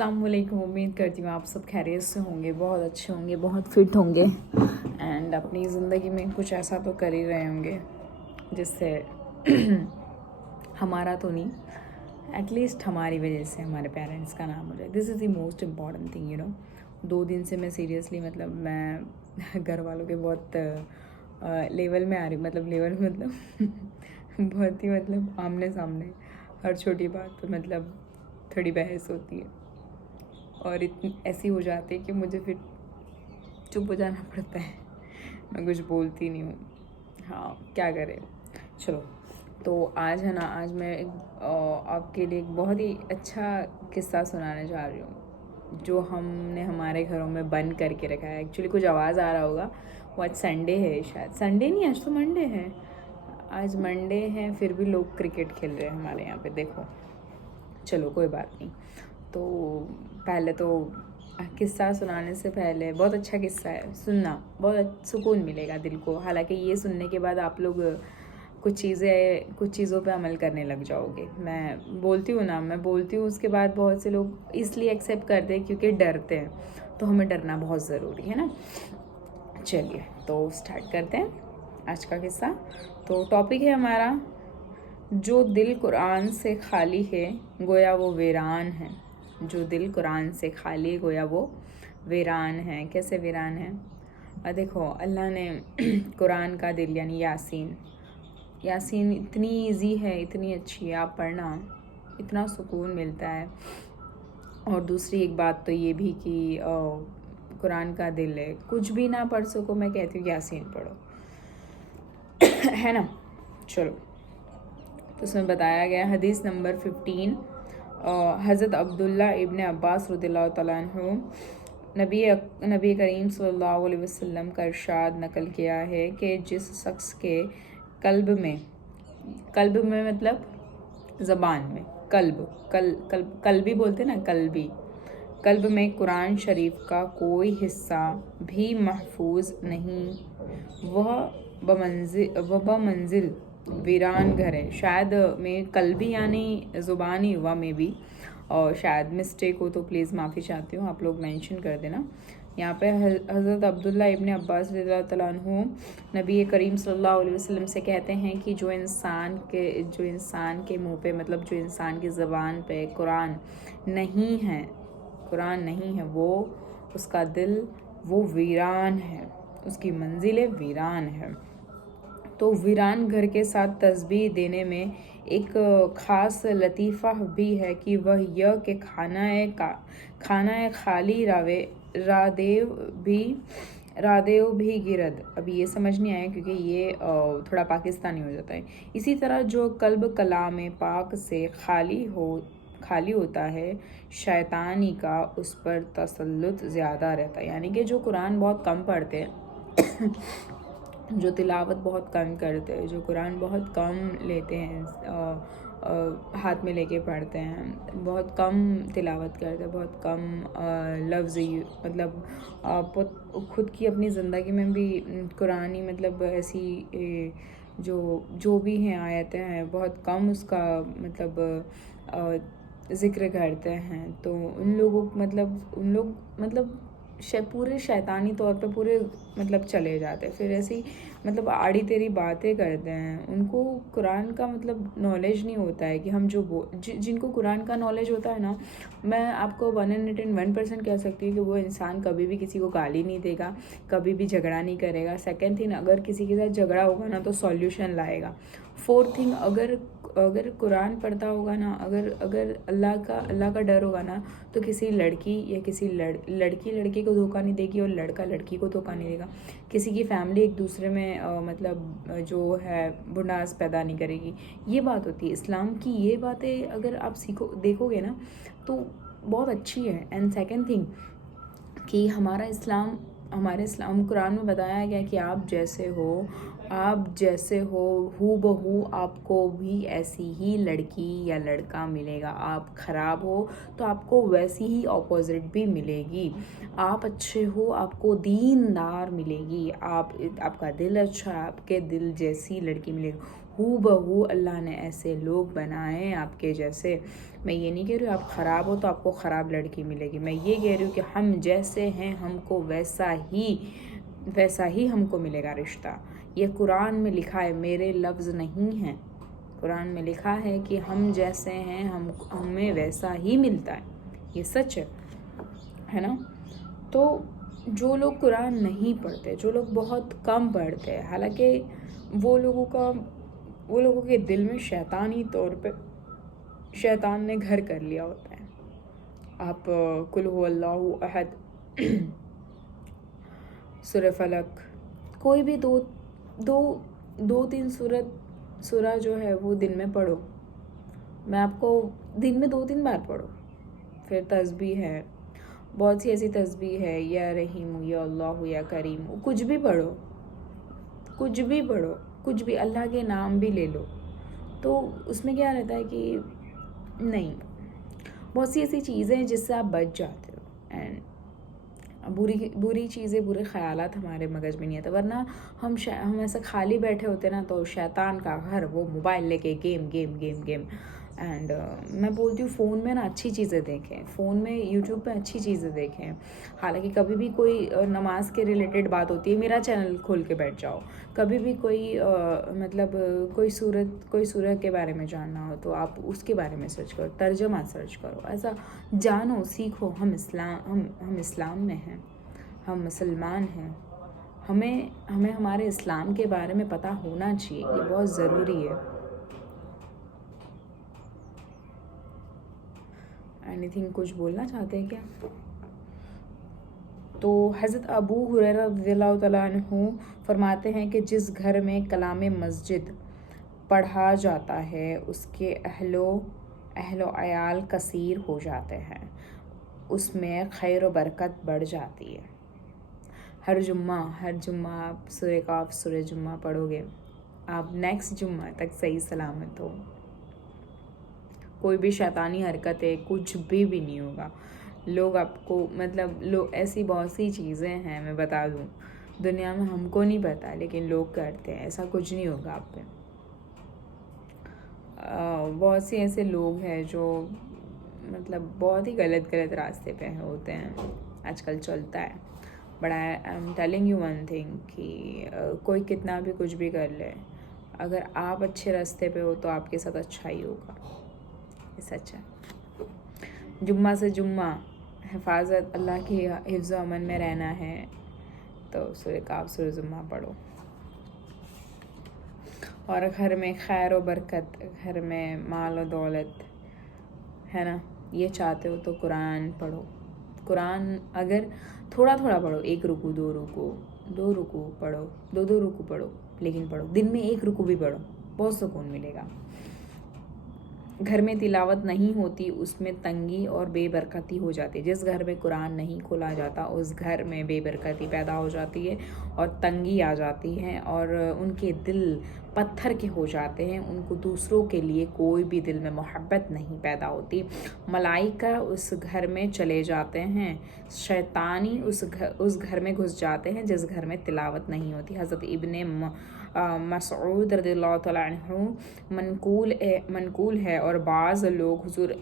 अस्सलाम वालेकुम। उम्मीद करती हूँ आप सब खैरियत से होंगे, बहुत अच्छे होंगे, बहुत फिट होंगे एंड अपनी ज़िंदगी में कुछ ऐसा तो कर ही रहे होंगे जिससे हमारा तो नहीं, एटलीस्ट हमारी वजह से हमारे पेरेंट्स का नाम हो जाए। This is the most important thing 2 दिन से मैं सीरियसली मैं घर वालों के बहुत लेवल में आ रही, लेवल में बहुत ही आमने सामने हर छोटी बात पे थोड़ी बहस होती है और इतनी ऐसी हो जाती है कि मुझे फिर चुप हो जाना पड़ता है। मैं कुछ बोलती नहीं हूँ। हाँ, क्या करें। चलो, तो आज है ना, आज मैं आपके लिए एक बहुत ही अच्छा किस्सा सुनाने जा रही हूँ जो हमने हमारे घरों में बंद करके रखा है। एक्चुअली कुछ आवाज़ आ रहा होगा, वो आज संडे है, शायद संडे नहीं, आज तो मंडे है। आज मंडे है, फिर भी लोग क्रिकेट खेल रहे हैं हमारे यहाँ पे, देखो। चलो कोई बात नहीं। तो पहले तो किस्सा सुनाने से पहले, बहुत अच्छा किस्सा है, सुनना, बहुत सुकून मिलेगा दिल को। हालांकि ये सुनने के बाद आप लोग कुछ चीज़ों पे अमल करने लग जाओगे। मैं बोलती हूँ उसके बाद बहुत से लोग इसलिए एक्सेप्ट करते हैं क्योंकि डरते हैं, तो हमें डरना बहुत ज़रूरी है ना। चलिए तो स्टार्ट करते हैं आज का किस्सा। तो टॉपिक है हमारा, जो दिल कुरान से खाली है गोया वो वीरान है। जो दिल कुरान से खाली गोया वो वीरान है। कैसे वीरान है? देखो, अल्लाह ने कुरान का दिल यानी यासीन इतनी इजी है, इतनी अच्छी है, आप पढ़ना, इतना सुकून मिलता है। और दूसरी एक बात तो ये भी कि कुरान का दिल है, कुछ भी ना पढ़ सको, मैं कहती हूँ यासीन पढ़ो है ना। चलो, तो उसमें बताया गया हदीस नंबर 15, हज़रत अब्दुल्ला इब्न अब्बास रज़ियल्लाहु तआला अन्हु नबी करीम सल्लल्लाहु अलैहि वसल्लम का इरशाद नकल किया है कि जिस शख्स के कल्ब में मतलब ज़बान में, कल्बी बोलते ना, कल्ब में कुरान शरीफ का कोई हिस्सा भी महफूज नहीं, वह बमंजिल वीरान घर है। शायद में कल्बी यानी ज़ुबानी हुआ, में भी, और शायद मिस्टेक हो तो प्लीज़ माफ़ी चाहती हूँ, आप लोग मेंशन कर देना। यहाँ पे हज़रत अब्दुल्ला इब्न अब्बास रज़ियल्लाहु तआला अन्हु नबी करीम सल्लल्लाहु अलैहि वसल्लम से कहते हैं कि जो इंसान के मुंह पे, मतलब जो इंसान की ज़बान पे कुरान नहीं है, वो उसका दिल वो वीरान है, उसकी मंजिल वीरान है। तो वीरान घर के साथ तस्बीह देने में एक ख़ास लतीफ़ा भी है कि वह यह कि खाना खाली रादेव भी गिरद। अभी ये समझ नहीं आया क्योंकि ये थोड़ा पाकिस्तानी हो जाता है। इसी तरह जो कल्ब कलाम पाक से खाली होता है, शैतानी का उस पर तसल्लुत ज़्यादा रहता है। यानी कि जो कुरान बहुत कम पढ़ते हैं जो तिलावत बहुत कम करते हैं, जो कुरान बहुत कम लेते हैं, हाथ में लेके पढ़ते हैं, बहुत कम तिलावत करते हैं, बहुत कम लफ्ज़, खुद की अपनी ज़िंदगी में भी कुरानी ऐसी जो भी हैं आयतें हैं, बहुत कम उसका ज़िक्र करते हैं। तो उन लोग पूरे शैतानी तौर पे पूरे चले जाते हैं, फिर ऐसी आड़ी तेरी बातें करते हैं। उनको कुरान का नॉलेज नहीं होता है कि हम जिनको कुरान का नॉलेज होता है ना, मैं आपको 101% कह सकती हूँ कि वो इंसान कभी भी किसी को गाली नहीं देगा, कभी भी झगड़ा नहीं करेगा। सेकंड थिंग, अगर किसी के साथ झगड़ा होगा ना तो सॉल्यूशन लाएगा। फोर्थ थिंग, अगर कुरान पढ़ता होगा ना, अगर अल्लाह का डर होगा ना, तो किसी लड़की या किसी लड़की लड़के को धोखा नहीं देगी और लड़का लड़की को धोखा नहीं देगा। किसी की फैमिली एक दूसरे में जो है बुनास पैदा नहीं करेगी। ये बात होती है इस्लाम की। ये बातें अगर आप देखोगे ना तो बहुत अच्छी है। एंड सेकेंड थिंग कि हमारे इस्लाम कुरान में बताया गया कि आप जैसे हो हूबहू आपको भी ऐसी ही लड़की या लड़का मिलेगा। आप ख़राब हो तो आपको वैसी ही ऑपोजिट भी मिलेगी। आप अच्छे हो, आपको दीनदार मिलेगी। आपका दिल अच्छा है, आपके दिल जैसी लड़की मिलेगी। हूबहू अल्लाह ने ऐसे लोग बनाए हैं आपके जैसे। मैं ये नहीं कह रही हूँ आप ख़राब हो तो आपको ख़राब लड़की मिलेगी, मैं ये कह रही हूँ कि हम जैसे हैं हमको वैसा ही हमको मिलेगा रिश्ता। ये कुरान में लिखा है, मेरे लफ्ज़ नहीं हैं। कुरान में लिखा है कि हम जैसे हैं हमें वैसा ही मिलता है, ये सच है ना। तो जो लोग कुरान नहीं पढ़ते, जो लोग बहुत कम पढ़ते हैं, हालांकि वो लोगों के दिल में शैतानी तौर पे शैतान ने घर कर लिया होता है। आप कुल हु अल्लाहु अहद, सूरह फलक, कोई भी दो तीन सूरह जो है वो दिन में पढ़ो। मैं आपको दिन में 2-3 बार पढ़ो। फिर तस्बीह है, बहुत सी ऐसी तस्बीह है, या रहीम या अल्लाह या करीम, कुछ भी पढ़ो, कुछ भी अल्लाह के नाम भी ले लो। तो उसमें क्या रहता है कि नहीं, बहुत सी ऐसी चीज़ें हैं जिससे आप बच जाते हो। एंड बुरी चीज़ें, बुरे ख़यालात हमारे मगज में नहीं आते, वरना हम ऐसे खाली बैठे होते ना तो शैतान का घर, वो मोबाइल लेके गेम। एंड मैं बोलती हूँ फ़ोन में ना अच्छी चीज़ें देखें, फ़ोन में यूट्यूब पे अच्छी चीज़ें देखें। हालांकि कभी भी कोई नमाज के रिलेटेड बात होती है, मेरा चैनल खोल के बैठ जाओ। कभी भी कोई कोई सूरत के बारे में जानना हो तो आप उसके बारे में सर्च करो, तर्जमा सर्च करो, ऐसा जानो, सीखो। हम इस्लाम में हैं, हम मुसलमान हैं, हमें हमारे इस्लाम के बारे में पता होना चाहिए, ये बहुत ज़रूरी है। एनीथिंग, कुछ बोलना चाहते हैं क्या? तो हज़रत अबू हुरैरा रज़ियल्लाहु तआला अन्हु फरमाते हैं कि जिस घर में कलाम मस्जिद पढ़ा जाता है उसके अहलो अयाल कसीर हो जाते हैं, उसमें खैर व बरकत बढ़ जाती है। हर जुम्मा आप सूरह काफ, सूरह जुम्मा पढ़ोगे, आप नेक्स्ट जुम्मा तक सही सलामत हो। कोई भी शैतानी हरकत है, कुछ भी नहीं होगा। लोग आपको ऐसी बहुत सी चीज़ें हैं, मैं बता दूँ, दुनिया में हमको नहीं पता लेकिन लोग करते हैं, ऐसा कुछ नहीं होगा आप पे। बहुत से ऐसे लोग हैं जो बहुत ही गलत रास्ते पे होते हैं, आजकल चलता है। But I am telling you one thing कि कोई कितना भी कुछ भी कर ले, अगर आप अच्छे रास्ते पे हो तो आपके साथ अच्छा ही होगा, ये सच है। जुम्मा से जुम्मा हिफाजत, अल्लाह की हिफ्ज़ अमन में रहना है तो सूरह काफ, सूरह जुम्मा पढ़ो। और घर में खैर व बरकत, घर में माल और दौलत है ना, ये चाहते हो तो कुरान पढ़ो। कुरान अगर थोड़ा पढ़ो, 1 रुकू 2 रुकू पढ़ो, 2 रुकू पढ़ो, लेकिन पढ़ो। दिन में 1 रुकू भी पढ़ो, बहुत सुकून मिलेगा। घर में तिलावत नहीं होती उसमें तंगी और बेबरकती हो जाती है। जिस घर में कुरान नहीं खोला जाता उस घर में बेबरकती पैदा हो जाती है और तंगी आ जाती है, और उनके दिल पत्थर के हो जाते हैं। उनको दूसरों के लिए कोई भी दिल में मोहब्बत नहीं पैदा होती। मलाइका उस घर में चले जाते हैं, शैतानी उस घर में घुस जाते हैं जिस घर में तिलावत नहीं होती। हज़रत इब्ने मसऊद रज़ियल्लाहु तआला अन्हु मनकूल है और बाज़ लोग हुज़ूर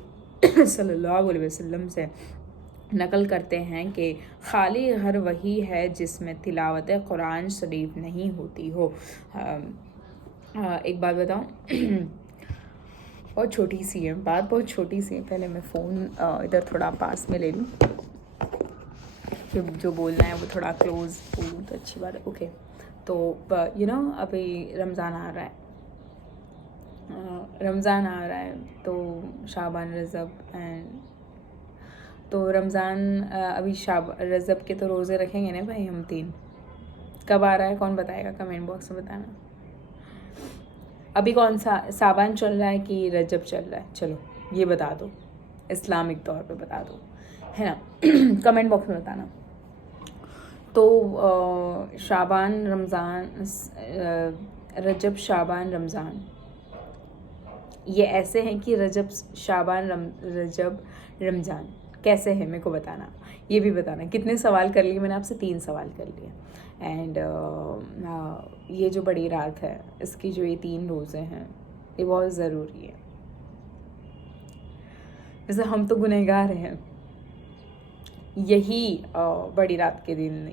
सल्लल्लाहु अलैहि वसल्लम से नकल करते हैं कि खाली घर वही है जिसमें तिलावत कुरान शरीफ नहीं होती हो। एक बात बताऊँ, बहुत छोटी सी है बात, बहुत छोटी सी है। पहले मैं फ़ोन इधर थोड़ा पास में ले लूँ, जो बोलना है वो थोड़ा क्लोज बोलूँ तो अच्छी बात है। ओके, तो अभी रमज़ान आ रहा है तो शाबान रजब एंड तो रमज़ान अभी रजब के तो रोज़े रखेंगे ना भाई हम 3। कब आ रहा है कौन बताएगा? कमेंट बॉक्स में बताना। अभी कौन सा साबान चल रहा है कि रजब चल रहा है? चलो ये बता दो, इस्लामिक तौर पे बता दो, है ना। कमेंट बॉक्स में बताना। तो शाबान रमज़ान, रजब शाबान रमज़ान, ये ऐसे हैं कि रजब शाबान रजब रमज़ान कैसे है मेरे को बताना, ये भी बताना। कितने सवाल कर लिए मैंने आपसे? 3 सवाल कर लिए। एंड ये जो बड़ी रात है, इसकी जो ये 3 रोज़े हैं, ये बहुत ज़रूरी है। जैसे हम तो गुनहगार हैं, यही बड़ी रात के दिन,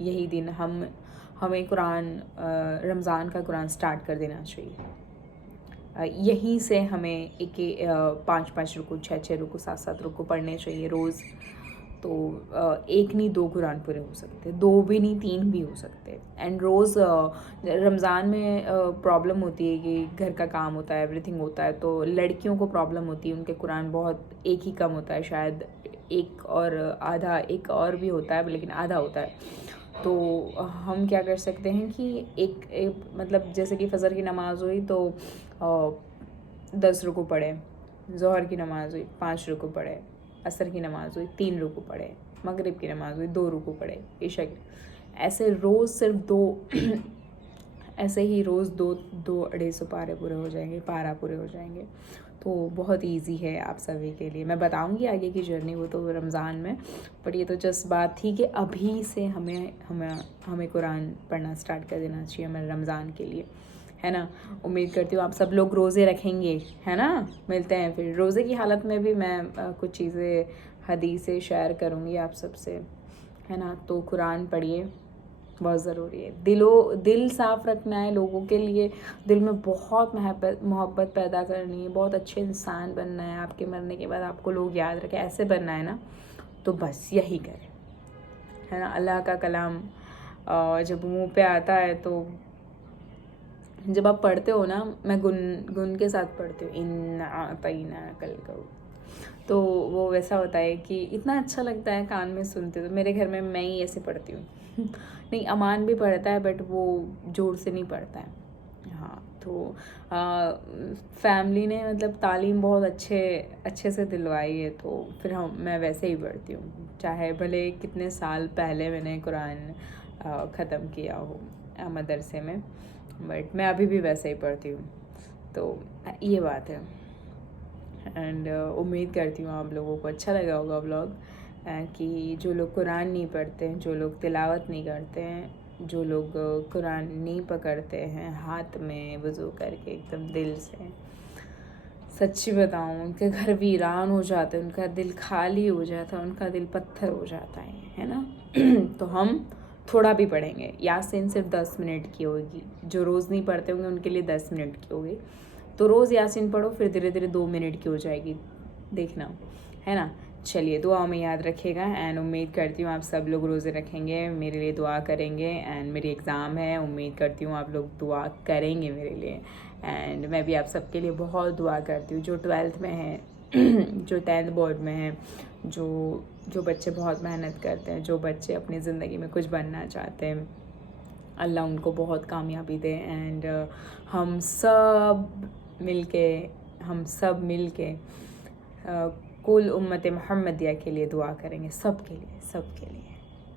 यही दिन हमें कुरान, रमज़ान का कुरान स्टार्ट कर देना चाहिए। यहीं से हमें 5-5 रुकू, 6-6 रुकू, 7-7 रुकू पढ़ने चाहिए रोज़। तो 1 नहीं 2 कुरान पूरे हो सकते, 2 भी नहीं 3 भी हो सकते। एंड रोज़ रमज़ान में प्रॉब्लम होती है कि घर का काम होता है, एवरीथिंग होता है, तो लड़कियों को प्रॉब्लम होती है, उनके कुरान बहुत एक ही कम होता है, शायद एक और भी होता है, लेकिन आधा होता है। तो हम क्या कर सकते हैं कि एक मतलब जैसे कि फ़जर की नमाज़ हुई तो 10 रुकू पढ़े, ज़ोहर की नमाज़ हुई 5 रुकू पढ़े, असर की नमाज़ हुई 3 रुकू पढ़े, मगरिब की नमाज़ हुई 2 रुकू पढ़े, इशा की, ऐसे रोज़ सिर्फ 2 ऐसे ही रोज़ 2-2-250 पारे पूरे हो जाएंगे, पारा पूरे हो जाएंगे। तो बहुत इजी है आप सभी के लिए। मैं बताऊंगी आगे की जर्नी, वो तो रमज़ान में, बट ये तो जस्ट बात थी कि अभी से हमें कुरान पढ़ना स्टार्ट कर देना चाहिए हमें रमज़ान के लिए, है ना। उम्मीद करती हूँ आप सब लोग रोज़े रखेंगे, है ना। मिलते हैं फिर। रोज़े की हालत में भी मैं कुछ चीज़ें, हदीसें शेयर करूँगी आप सबसे, है ना। तो कुरान पढ़िए, बहुत ज़रूरी है। दिल साफ़ रखना है लोगों के लिए, दिल में बहुत मोहब्बत पैदा करनी है, बहुत अच्छे इंसान बनना है। आपके मरने के बाद आपको लोग याद रखें, ऐसे बनना है ना, तो बस यही करें, है ना। अल्लाह का कलाम जब मुंह पे आता है, तो जब आप पढ़ते हो ना, मैं गुन के साथ पढ़ती हूँ, इन्ना आतैना कल कौ, तो वो वैसा होता है कि इतना अच्छा लगता है कान में सुनते। तो मेरे घर में मैं ही ऐसे पढ़ती हूँ नहीं, अमान भी पढ़ता है, बट वो जोर से नहीं पढ़ता है। हाँ, तो फैमिली ने मतलब तालीम बहुत अच्छे से दिलवाई है, तो फिर मैं वैसे ही पढ़ती हूँ, चाहे भले कितने साल पहले मैंने कुरान ख़त्म किया हो मदरसे में, बट मैं अभी भी वैसे ही पढ़ती हूँ। तो ये बात है। एंड उम्मीद करती हूँ आप लोगों को अच्छा लगा होगा व्लॉग, कि जो लोग कुरान नहीं पढ़ते हैं, जो लोग तिलावत नहीं करते हैं, जो लोग कुरान नहीं पकड़ते हैं हाथ में वज़ू करके एकदम दिल से, सच्ची बताऊँ उनके घर वीरान हो जाते हैं, उनका दिल खाली हो जाता है, उनका दिल पत्थर हो जाता है ना। तो हम थोड़ा भी पढ़ेंगे। यासीन सिर्फ 10 मिनट की होगी, जो रोज़ नहीं पढ़ते होंगे उनके लिए 10 मिनट की होगी। तो रोज़ यासीन पढ़ो, फिर धीरे धीरे 2 मिनट की हो जाएगी, देखना, है ना। चलिए, दुआ में याद रखिएगा। एंड उम्मीद करती हूँ आप सब लोग रोज़े रखेंगे, मेरे लिए दुआ करेंगे। एंड मेरी एग्ज़ाम है, उम्मीद करती हूँ आप लोग दुआ करेंगे मेरे लिए। एंड मैं भी आप सबके लिए बहुत दुआ करती हूँ, जो 12th में है जो 10th बोर्ड में है, जो बच्चे बहुत मेहनत करते हैं, जो बच्चे अपनी ज़िंदगी में कुछ बनना चाहते हैं, अल्लाह उनको बहुत कामयाबी दे। एंड हम सब मिल के कुल उम्मत मोहम्मदिया के लिए दुआ करेंगे, सबके लिए।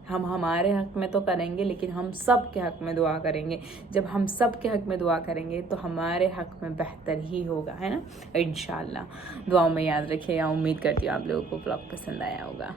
हम हमारे हक़ में तो करेंगे, लेकिन हम सब के हक़ में दुआ करेंगे। जब हम सब के हक़ में दुआ करेंगे तो हमारे हक़ में बेहतर ही होगा, है ना, इंशाअल्लाह। दुआओं में याद रखिएगा। उम्मीद करती हूँ आप लोगों को ब्लॉग पसंद आया होगा।